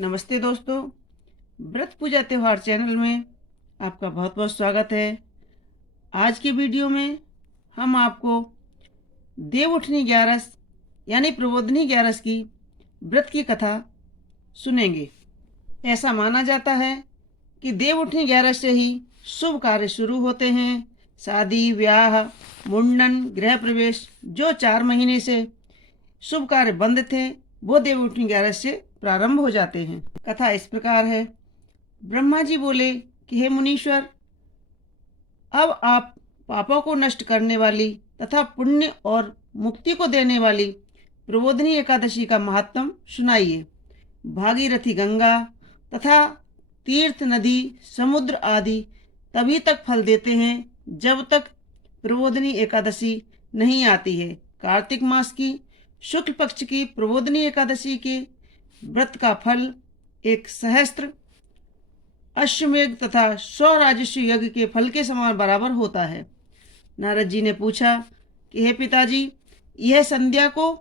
नमस्ते दोस्तों, व्रत पूजा त्यौहार चैनल में आपका बहुत बहुत स्वागत है। आज के वीडियो में हम आपको देवउठनी ग्यारस यानी प्रबोधनी ग्यारस की व्रत की कथा सुनेंगे। ऐसा माना जाता है कि देवउठनी ग्यारस से ही शुभ कार्य शुरू होते हैं। शादी, ब्याह, मुंडन, गृह प्रवेश जो 4 महीने से शुभ कार्य बंद थे वो देवउठनी ग्यारस से प्रारंभ हो जाते हैं। कथा इस प्रकार है। ब्रह्मा जी बोले कि हे मुनीश्वर, अब आप पापों को नष्ट करने वाली तथा पुण्य और मुक्ति को देने वाली प्रबोधनी एकादशी का महात्म सुनाइए। भागीरथी गंगा तथा तीर्थ नदी, समुद्र आदि तभी तक फल देते हैं जब तक प्रबोधनी एकादशी नहीं आती है। कार्तिक मास की शुक्ल पक्ष की प्रबोधनी एकादशी के व्रत का फल 1 सहस्त्र अश्वमेध तथा 100 राजस्व यज्ञ के फल के समान बराबर होता है। नारद जी ने पूछा कि हे पिताजी, यह संध्या को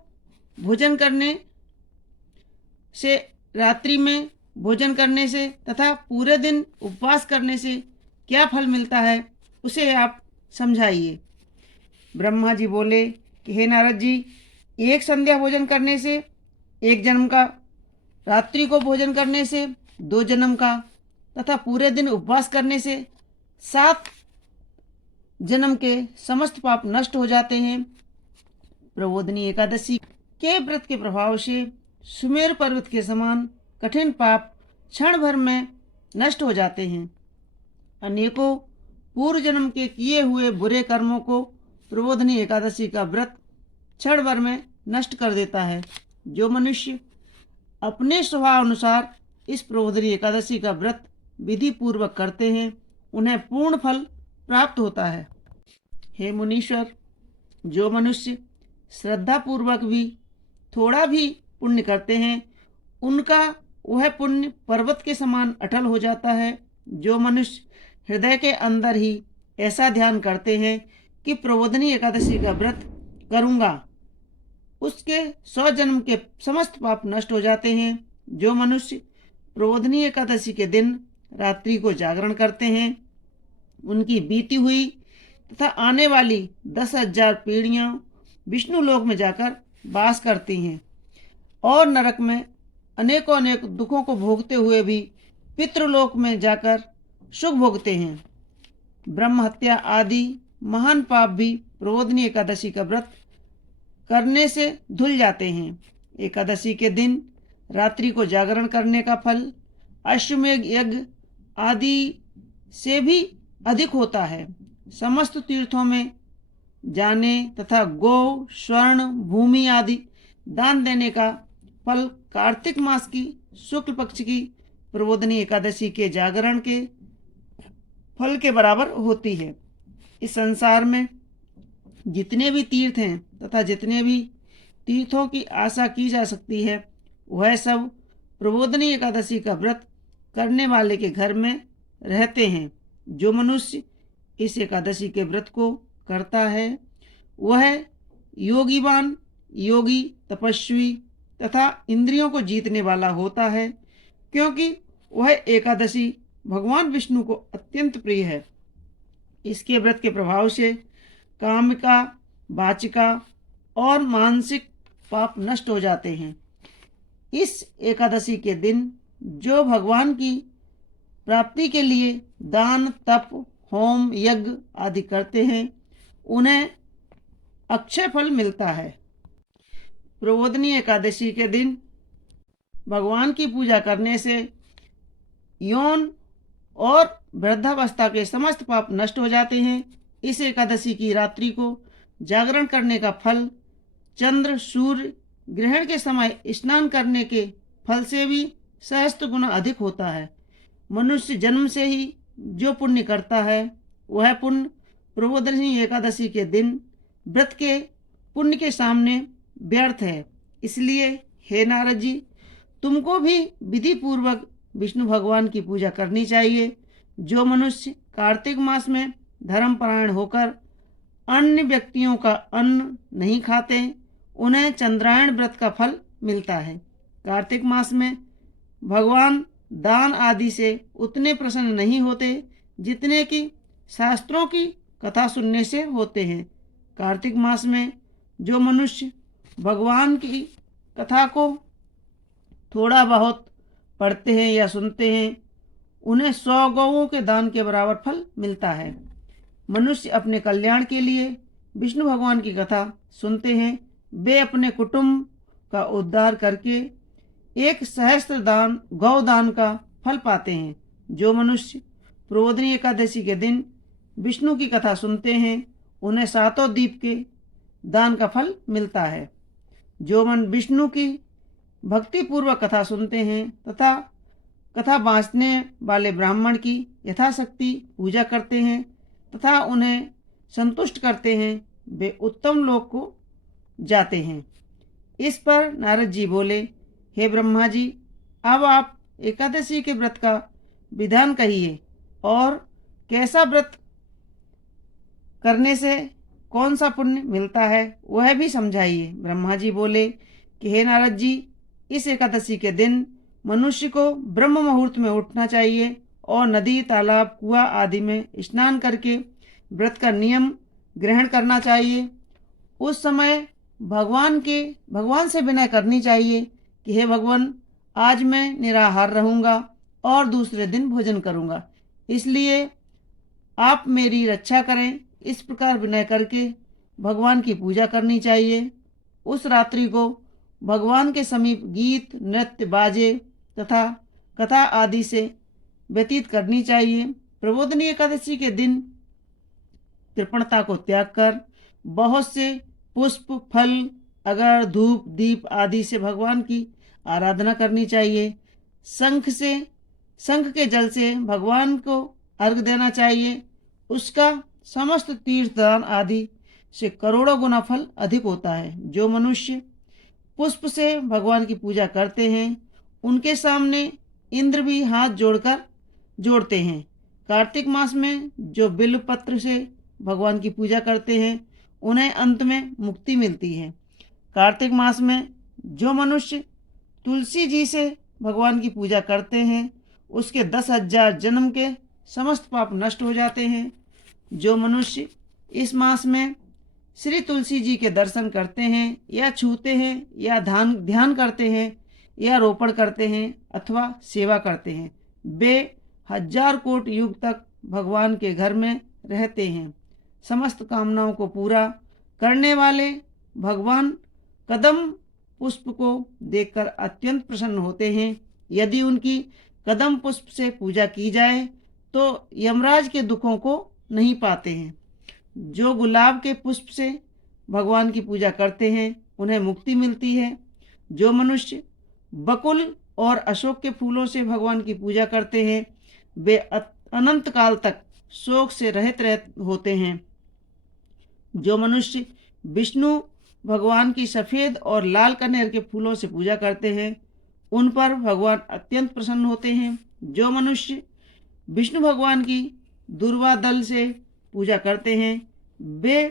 भोजन करने से, रात्रि में भोजन करने से तथा पूरे दिन उपवास करने से क्या फल मिलता है, उसे आप समझाइए। ब्रह्मा जी बोले कि हे नारद जी, एक संध्या भोजन करने से 1 जन्म का, रात्रि को भोजन करने से 2 जन्म का तथा पूरे दिन उपवास करने से 7 जन्म के समस्त पाप नष्ट हो जाते हैं। प्रबोधनी एकादशी के व्रत के प्रभाव से सुमेर पर्वत के समान कठिन पाप क्षण भर में नष्ट हो जाते हैं। अनेकों पूर्व जन्म के किए हुए बुरे कर्मों को प्रबोधनी एकादशी का व्रत क्षण भर में नष्ट कर देता है। जो मनुष्य अपने स्वभाव अनुसार इस प्रबोधनी एकादशी का व्रत विधि पूर्वक करते हैं, उन्हें पूर्ण फल प्राप्त होता है। हे मुनीश्वर, जो मनुष्य श्रद्धा पूर्वक भी थोड़ा भी पुण्य करते हैं, उनका वह पुण्य पर्वत के समान अटल हो जाता है। जो मनुष्य हृदय के अंदर ही ऐसा ध्यान करते हैं कि प्रबोधनी एकादशी का व्रत करूँगा, उसके 100 जन्म के समस्त पाप नष्ट हो जाते हैं। जो मनुष्य प्रबोधनी एकादशी के दिन रात्रि को जागरण करते हैं, उनकी बीती हुई तथा आने वाली 10,000 पीढ़ियाँ विष्णु लोक में जाकर वास करती हैं और नरक में अनेकों अनेक दुखों को भोगते हुए भी पितृलोक में जाकर सुख भोगते हैं। ब्रह्म हत्या आदि महान पाप भी प्रबोधनी एकादशी का व्रत करने से धुल जाते हैं। एकादशी के दिन रात्रि को जागरण करने का फल अश्वमेध यज्ञ आदि से भी अधिक होता है। समस्त तीर्थों में जाने तथा गौ, स्वर्ण, भूमि आदि दान देने का फल कार्तिक मास की शुक्ल पक्ष की प्रबोधनी एकादशी के जागरण के फल के बराबर होती है। इस संसार में जितने भी तीर्थ हैं तथा जितने भी तीर्थों की आशा की जा सकती है, वह सब प्रबोधनी एकादशी का व्रत करने वाले के घर में रहते हैं। जो मनुष्य इस एकादशी के व्रत को करता है, वह योगीवान, योगी, तपस्वी तथा इंद्रियों को जीतने वाला होता है, क्योंकि वह एकादशी भगवान विष्णु को अत्यंत प्रिय है। इसके व्रत के प्रभाव से कामिका, वाचिका और मानसिक पाप नष्ट हो जाते हैं। इस एकादशी के दिन जो भगवान की प्राप्ति के लिए दान, तप, होम, यज्ञ आदि करते हैं, उन्हें अक्षय फल मिलता है। प्रबोधनी एकादशी के दिन भगवान की पूजा करने से यौन और वृद्धावस्था के समस्त पाप नष्ट हो जाते हैं। इस एकादशी की रात्रि को जागरण करने का फल चंद्र सूर्य ग्रहण के समय स्नान करने के फल से भी सहस्त्र गुना अधिक होता है। मनुष्य जन्म से ही जो पुण्य करता है, वह पुण्य प्रबोधनी एकादशी के दिन व्रत के पुण्य के सामने व्यर्थ है। इसलिए हे नारद जी, तुमको भी विधि पूर्वक विष्णु भगवान की पूजा करनी चाहिए। जो मनुष्य कार्तिक मास में धर्मपरायण होकर अन्य व्यक्तियों का अन्न नहीं खाते, उन्हें चंद्रायण व्रत का फल मिलता है। कार्तिक मास में भगवान दान आदि से उतने प्रसन्न नहीं होते जितने कि शास्त्रों की कथा सुनने से होते हैं। कार्तिक मास में जो मनुष्य भगवान की कथा को थोड़ा बहुत पढ़ते हैं या सुनते हैं, उन्हें 100 गौओं के दान के बराबर फल मिलता है। मनुष्य अपने कल्याण के लिए विष्णु भगवान की कथा सुनते हैं। वे अपने कुटुंब का उद्धार करके 1 सहस्त्र दान गौदान का फल पाते हैं। जो मनुष्य प्रबोधिनी एकादशी के दिन विष्णु की कथा सुनते हैं, उन्हें 7 दीप के दान का फल मिलता है। जो मन विष्णु की भक्ति पूर्वक कथा सुनते हैं तथा कथा बाँचने वाले ब्राह्मण की यथाशक्ति पूजा करते हैं तथा उन्हें संतुष्ट करते हैं, वे उत्तम लोक को जाते हैं। इस पर नारद जी बोले, हे ब्रह्मा जी, अब आप एकादशी के व्रत का विधान कहिए और कैसा व्रत करने से कौन सा पुण्य मिलता है वह भी समझाइए। ब्रह्मा जी बोले कि हे नारद जी, इस एकादशी के दिन मनुष्य को ब्रह्म मुहूर्त में उठना चाहिए और नदी, तालाब, कुआं आदि में स्नान करके व्रत का नियम ग्रहण करना चाहिए। उस समय भगवान से विनय करनी चाहिए कि हे भगवान, आज मैं निराहार रहूँगा और दूसरे दिन भोजन करूँगा, इसलिए आप मेरी रक्षा करें। इस प्रकार विनय करके भगवान की पूजा करनी चाहिए। उस रात्रि को भगवान के समीप गीत, नृत्य, बाजे तथा कथा आदि से व्यतीत करनी चाहिए। प्रबोधिनी एकादशी के दिन कृपणता को त्याग कर बहुत से पुष्प, फल, अगर, धूप, दीप आदि से भगवान की आराधना करनी चाहिए। शंख के जल से भगवान को अर्घ देना चाहिए। उसका समस्त तीर्थदान आदि से करोड़ों गुना फल अधिक होता है। जो मनुष्य पुष्प से भगवान की पूजा करते हैं, उनके सामने इंद्र भी हाथ जोड़ते हैं। कार्तिक मास में जो बिल्व पत्र से भगवान की पूजा करते हैं, उन्हें अंत में मुक्ति मिलती है। कार्तिक मास में जो मनुष्य तुलसी जी से भगवान की पूजा करते हैं, उसके 10,000 जन्म के समस्त पाप नष्ट हो जाते हैं। जो मनुष्य इस मास में श्री तुलसी जी के दर्शन करते हैं या छूते हैं या ध्यान करते हैं या रोपण करते हैं अथवा सेवा करते हैं, वे 1000 कोटि युग तक भगवान के घर में रहते हैं। समस्त कामनाओं को पूरा करने वाले भगवान कदम पुष्प को देखकर अत्यंत प्रसन्न होते हैं। यदि उनकी कदम पुष्प से पूजा की जाए तो यमराज के दुखों को नहीं पाते हैं। जो गुलाब के पुष्प से भगवान की पूजा करते हैं, उन्हें मुक्ति मिलती है। जो मनुष्य बकुल और अशोक के फूलों से भगवान की पूजा करते हैं, वे अनंत काल तक शोक से रहित होते हैं। जो मनुष्य विष्णु भगवान की सफ़ेद और लाल कनेर के फूलों से पूजा करते हैं, उन पर भगवान अत्यंत प्रसन्न होते हैं। जो मनुष्य विष्णु भगवान की दूर्वा दल से पूजा करते हैं, वे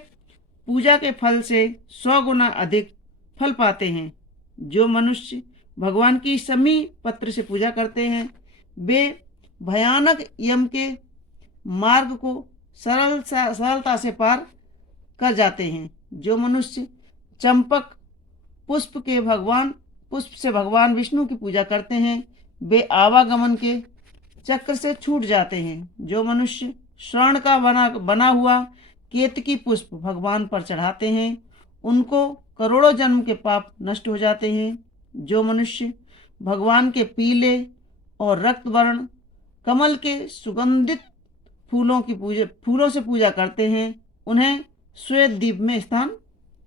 पूजा के फल से 100 गुना अधिक फल पाते हैं। जो मनुष्य भगवान की समी पत्र से पूजा करते हैं, वे भयानक यम के मार्ग को सरलता से पार कर जाते हैं। जो मनुष्य चंपक पुष्प से भगवान विष्णु की पूजा करते हैं, वे आवागमन के चक्र से छूट जाते हैं। जो मनुष्य स्वर्ण का बना हुआ केतकी पुष्प भगवान पर चढ़ाते हैं, उनको करोड़ों जन्म के पाप नष्ट हो जाते हैं। जो मनुष्य भगवान के पीले और रक्त वर्ण कमल के सुगंधित फूलों से पूजा करते हैं, उन्हें श्वेत दीप में स्थान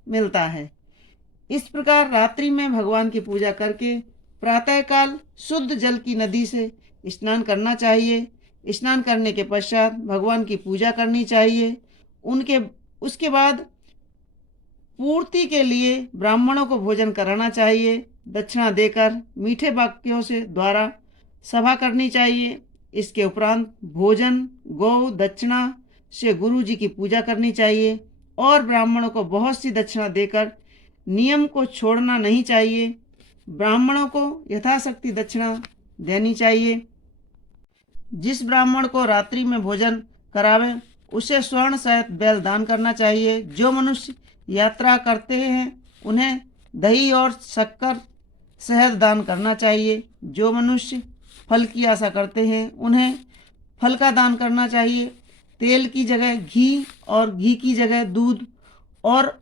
मिलता है। इस प्रकार रात्रि में भगवान की पूजा करके प्रातःकाल शुद्ध जल की नदी से स्नान करना चाहिए। स्नान करने के पश्चात भगवान की पूजा करनी चाहिए। उसके बाद पूर्ति के लिए ब्राह्मणों को भोजन कराना चाहिए। दक्षिणा देकर मीठे वाक्यों से द्वारा सभा करनी चाहिए। इसके उपरांत भोजन, गौ दक्षिणा से गुरु जी की पूजा करनी चाहिए और ब्राह्मणों को बहुत सी दक्षिणा देकर नियम को छोड़ना नहीं चाहिए। ब्राह्मणों को यथाशक्ति दक्षिणा देनी चाहिए। जिस ब्राह्मण को रात्रि में भोजन करावे उसे स्वर्ण सहित बैल दान करना चाहिए। जो मनुष्य यात्रा करते हैं उन्हें दही और शक्कर शहद दान करना चाहिए। जो मनुष्य फल की आशा करते हैं उन्हें फल का दान करना चाहिए। तेल की जगह घी और घी की जगह दूध और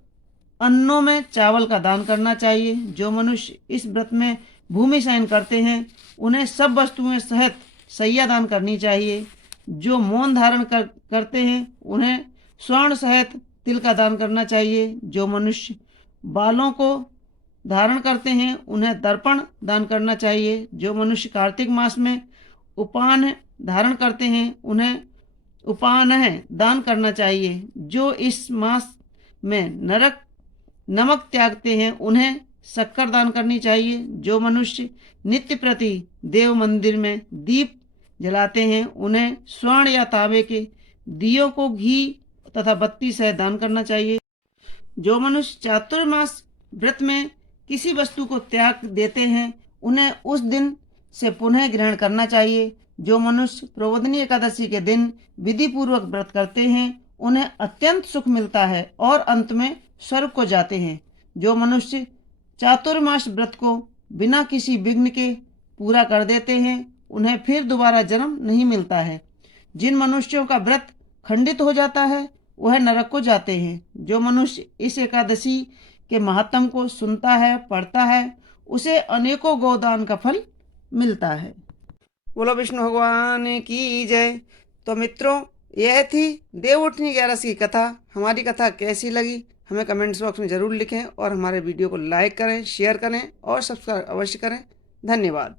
अन्नों में चावल का दान करना चाहिए। जो मनुष्य इस व्रत में भूमि शयन करते हैं उन्हें सब वस्तुएं सहित सैया दान करनी चाहिए। जो मौन धारण करते हैं उन्हें स्वर्ण सहित तिल का दान करना चाहिए। जो मनुष्य बालों को धारण करते हैं उन्हें दर्पण दान करना चाहिए। जो मनुष्य कार्तिक मास में उपान धारण करते हैं उन्हें उपान्ह दान करना चाहिए। जो इस मास में नमक त्यागते हैं उन्हें शक्कर दान करनी चाहिए। जो मनुष्य नित्य प्रति देव मंदिर में दीप जलाते हैं उन्हें स्वर्ण या तांबे के दियों को घी तथा बत्ती से दान करना चाहिए। जो मनुष्य चातुर्मास व्रत में किसी वस्तु को त्याग देते हैं उन्हें उस दिन से पुनः ग्रहण करना चाहिए। जो मनुष्य प्रबोधिनी एकादशी के दिन विधि पूर्वक व्रत करते हैं उन्हें अत्यंत सुख मिलता है और अंत में स्वर्ग को जाते हैं। जो मनुष्य चातुर्मास व्रत को बिना किसी विघ्न के पूरा कर देते हैं उन्हें फिर दोबारा जन्म नहीं मिलता है। जिन मनुष्यों का व्रत खंडित हो जाता है वह नरक को जाते हैं। जो मनुष्य इस एकादशी के महात्म को सुनता है पढ़ता है उसे अनेकों गोदान का फल मिलता है। बोलो विष्णु भगवान की जय। तो मित्रों, यह थी देवउठनी 11 की कथा। हमारी कथा कैसी लगी हमें कमेंट्स बॉक्स में ज़रूर लिखें और हमारे वीडियो को लाइक करें, शेयर करें और सब्सक्राइब अवश्य करें। धन्यवाद।